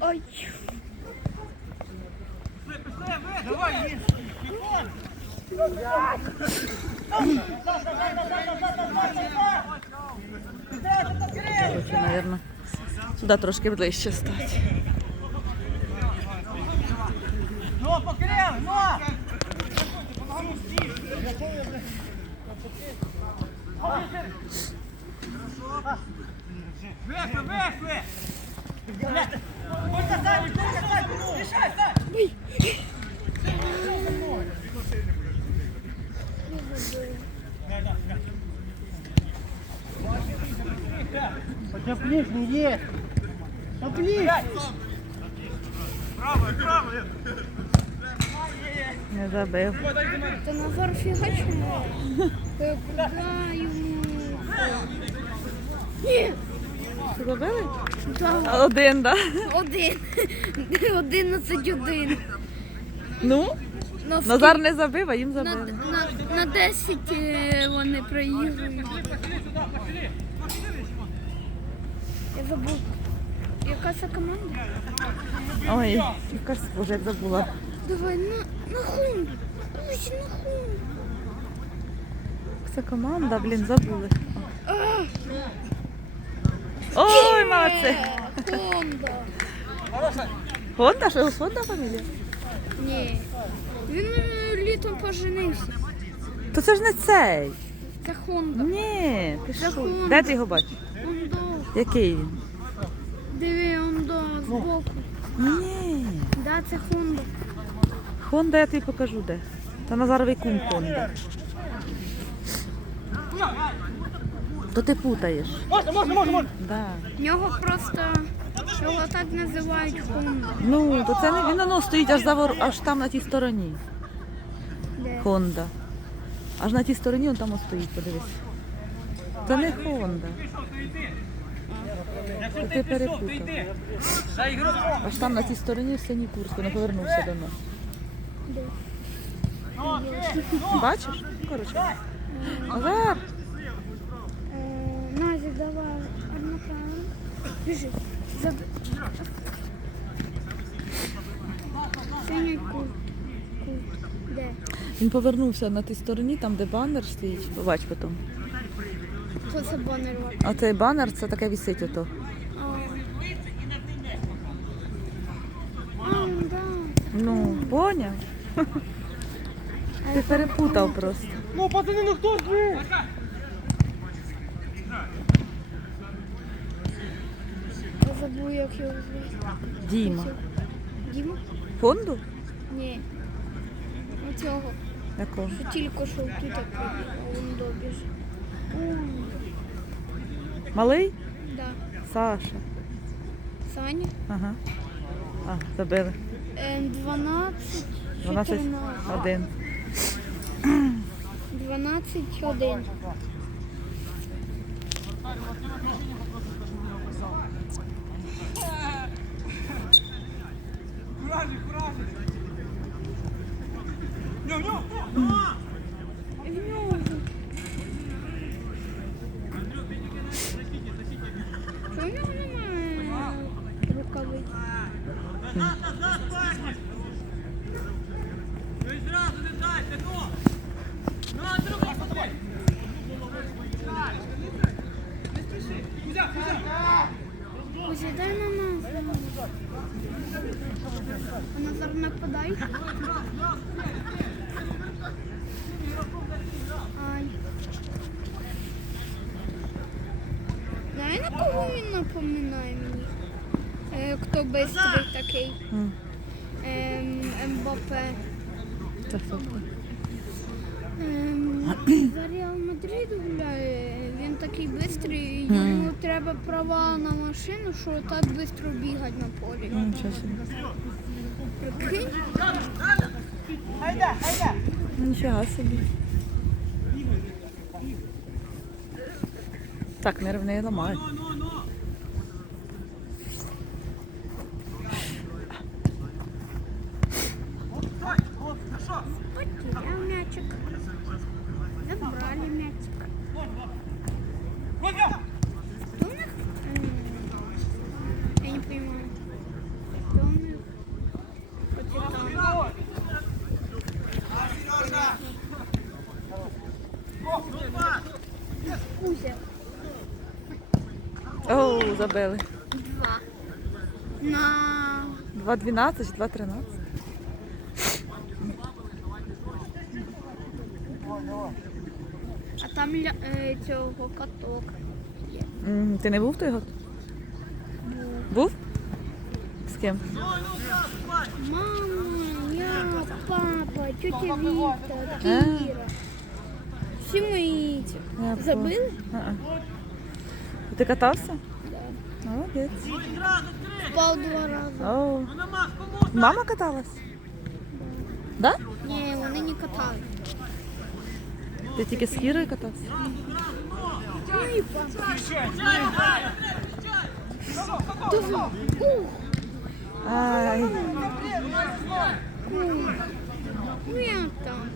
Ой. Трохи, мабуть, сюди трошки ближче стати. Ну, покрив, ну! Вийшли, вийшли! Будь назад, будь назад! Рішай, стань! Хотя пліт не є. Та пліт! Право, право! Не забив. Та Назар фігачимо. Куди йому? Ні. Забили? Да. Один, так? Один. Одинадцять один. Ну, На, Назар не забив, а їм на, забили. на, на 10 е, вони проігрують. Я забув. Яка це команда? Ой, якась боже, як забула. Давай на, на хунду. Ось на хунду. Це команда, блін, забули. Ой, молодці. Хонда. Хонда, що Хонда фамілія? Ні. Він е, літом поженився. То це ж не цей. Це Хонда. Ні, ти що? Де ти його бачиш? Який він? Диви, ондо, збоку. Ні. Да, це Хонда. Хонда я тобі покажу де. Та Назаровий кум Хонда. То ти путаєш. Можна, можна, можна, можна! Да. В нього просто його так називають Хонда. Ну, то це не він воно стоїть аж за вор... аж там на тій стороні. Де? Хонда. Аж на тій стороні он там стоїть, подивись. Це не Хонда. Ти перепутав. Аж там на тій стороні в синій куртку, не повернувся до нас. Бачиш? Коротше. Назар! Е, Назік, давай. Біжи. Заб... Синій кут. Кут. Де? Він повернувся на тій стороні, там, де банер стоїть. Побач потім. Хто це банер? А цей банер це таке висить ото. А, А, да. Ну, поняв? Ти перепутав просто. Ну, пацани, ну хто ж ви? Я забув, як його звати. Діма. Діма? Фонду? Ні. Оцього. Якого? Що тільки що тут він добіж. Малий? Да. Саша. Саня. Ага. А, забили. Е, 12, 12, 1. 12, 1. Куражі, куражі. Ню, ню, ню. В нього. Що в нього немає рукавиць? Назад, назад, парні. Ну і зразу не дайте, ну. Ну, а другу, давай. Не спіши. Кузя, кузя. Посідай на нас. А Назар нападай. Ай. Знає, на кого він напоминає мені? Е, хто бистрий такий? М. Ем, Мбаппе. Це хто? Ем, за Реал Мадрид гуляє такий швидкий, йому mm. треба права на машину, що так швидко бігати на полі. Прикинь? Нічого собі. Так, нерв не ламають. Мячик. Забили? Два. На 2.12 чи 2.13? а там ля... е, цього каток є. М, Ти не був той год? Був? З ким? Мама, я, папа, тетя Віта, А. Кіра. Всі мої ці. Я Забили? А-а. Ти катався? Да. Молодець. Одразу три. Впав два рази. О, Ну нема кому. мама каталась? Да? Ні, вони не катали. Ти тільки з Кірою катався? Ой, папа. Чай, грає. Давай. Ух, Ай, ну я там.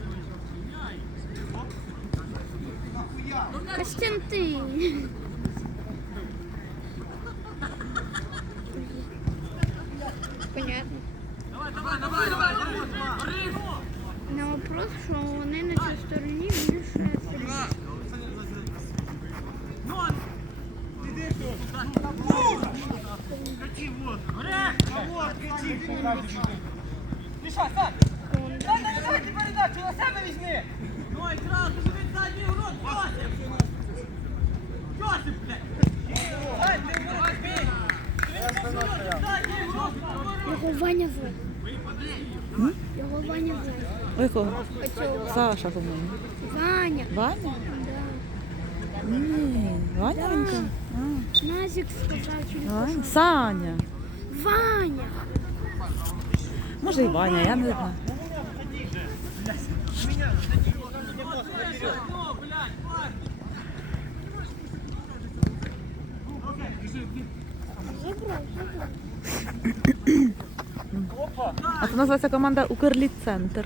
Костянтин. Вот, качи. Міша, сядь. Дай, дай, давайте передачу, на себе візьми. Ну, Йосип. Йосип. Дай, ти урод, бій. Задній урод, Його Ваня звати. Його Ваня звати. ой кого? Саша, по-моєму. Ваня. Ваня? Ні, Ваня? А, Назик сказав, Ваня. Саня. Ваня. Може і Ваня, я не знаю. Забрав, забрав. А це називається команда Укрліт-центр.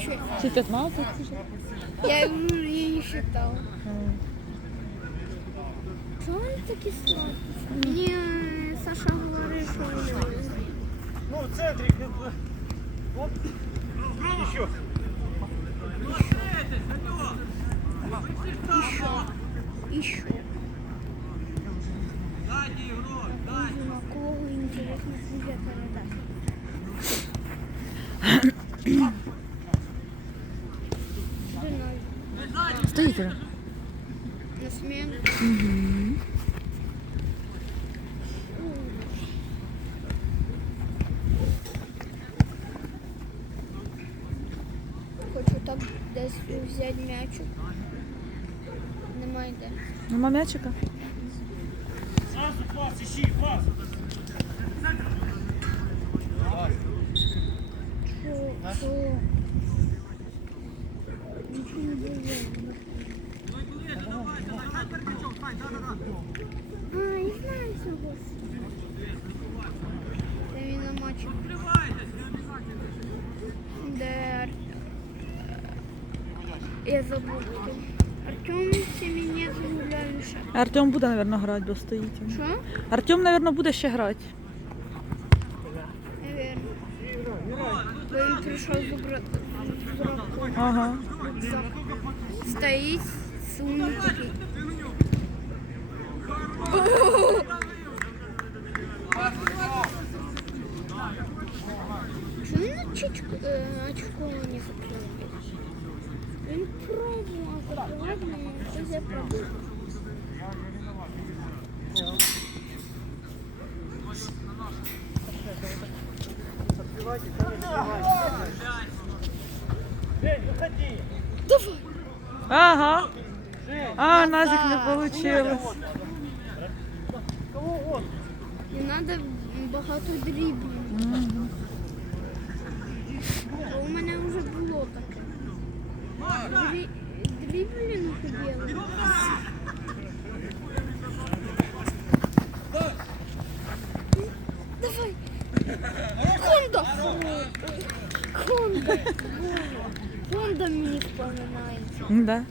Чи- Чи 15? Я его не считала. Чего он такие сладкие? Мне Саша говорит, что Ну, в бы. Оп. Еще. еще. Задній урод, дай. На кого интересно будет передать. Стоїть. вже. На смену. Хочу так десь взяти м'ячик. Немає де. Нема м'ячика? Сразу пас, ищи, пас. А, я знаю цього. Це він на. Де Я забув. Артем Семенець гуляє ще. Артем буде, мабуть, грати, бо стоїть. Що? Артем, мабуть, буде ще грати. Бо він прийшов з. Ага. Стоїть сумний такий. Чому е, очко не закрив? Ага. А, Назик не вийшло. кого? Не треба багато дріблів. У мене вже було таке. Дріблі не. Давай! Хонда! Хонда! Хонда мені вспоминається. Да.